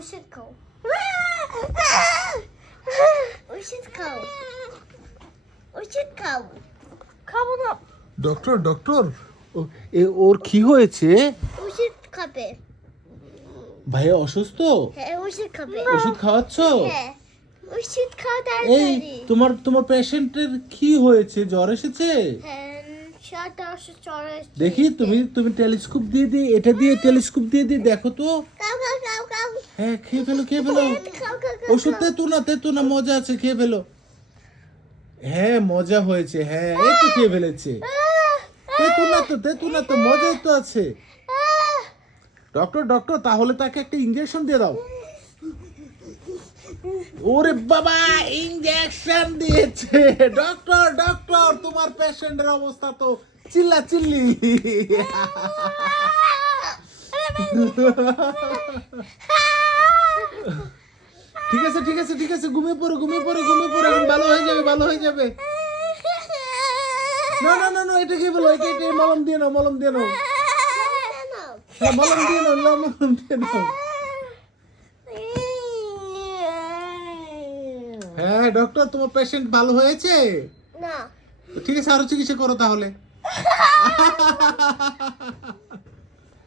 ওষুধ খাও ওষুধ খাও ওষুধ খাও খাবো না ডক্টর ডক্টর ওর কি হয়েছে? ওষুধ খাবে ভাইয়া অসুস্থ? হ্যাঁ ওষুধ খাবে ওষুধ খাওয়াচ্ছ? হ্যাঁ ওষুধ খাও এই তাড়াতাড়ি তোমার পেশেন্টের কি হয়েছে? জ্বর এসেছে? হ্যাঁ সাদা ওষুধ চড়ে দেখি তুমি টেলিস্কোপ দিয়ে এটা দিয়ে টেলিস্কোপ দিয়ে দেখো তো। খাও খাও খাও খাও হ্যাঁ খেয়ে ফেলো খাও খাও ওষুধ তেতো না মজা আছে, খেয়ে ফেলো। হ্যাঁ মজা হয়েছে, হ্যাঁ এই তো খেয়ে ফেলেছে। তেতো না তো মজাই তো আছে। ডক্টর তাহলে তাকে একটা ইনজেকশন দিয়ে দাও। ওরে বাবা ইনজেকশন দিয়েছে। ডক্টর তোমার পেশেন্টের অবস্থা তো চিল্লি। ঠিক আছে ঘুমিয়ে পড়ো এখন ভালো হয়ে যাবে। না এটা কি বলো, এটা মলম দিয়ে নাও হ্যাঁ মলম দিয়ে নাও। হ্যাঁ ডক্টর তোমার পেশেন্ট ভালো হয়েছে? না ঠিক আছে আরো চিকিৎসা করো তাহলে।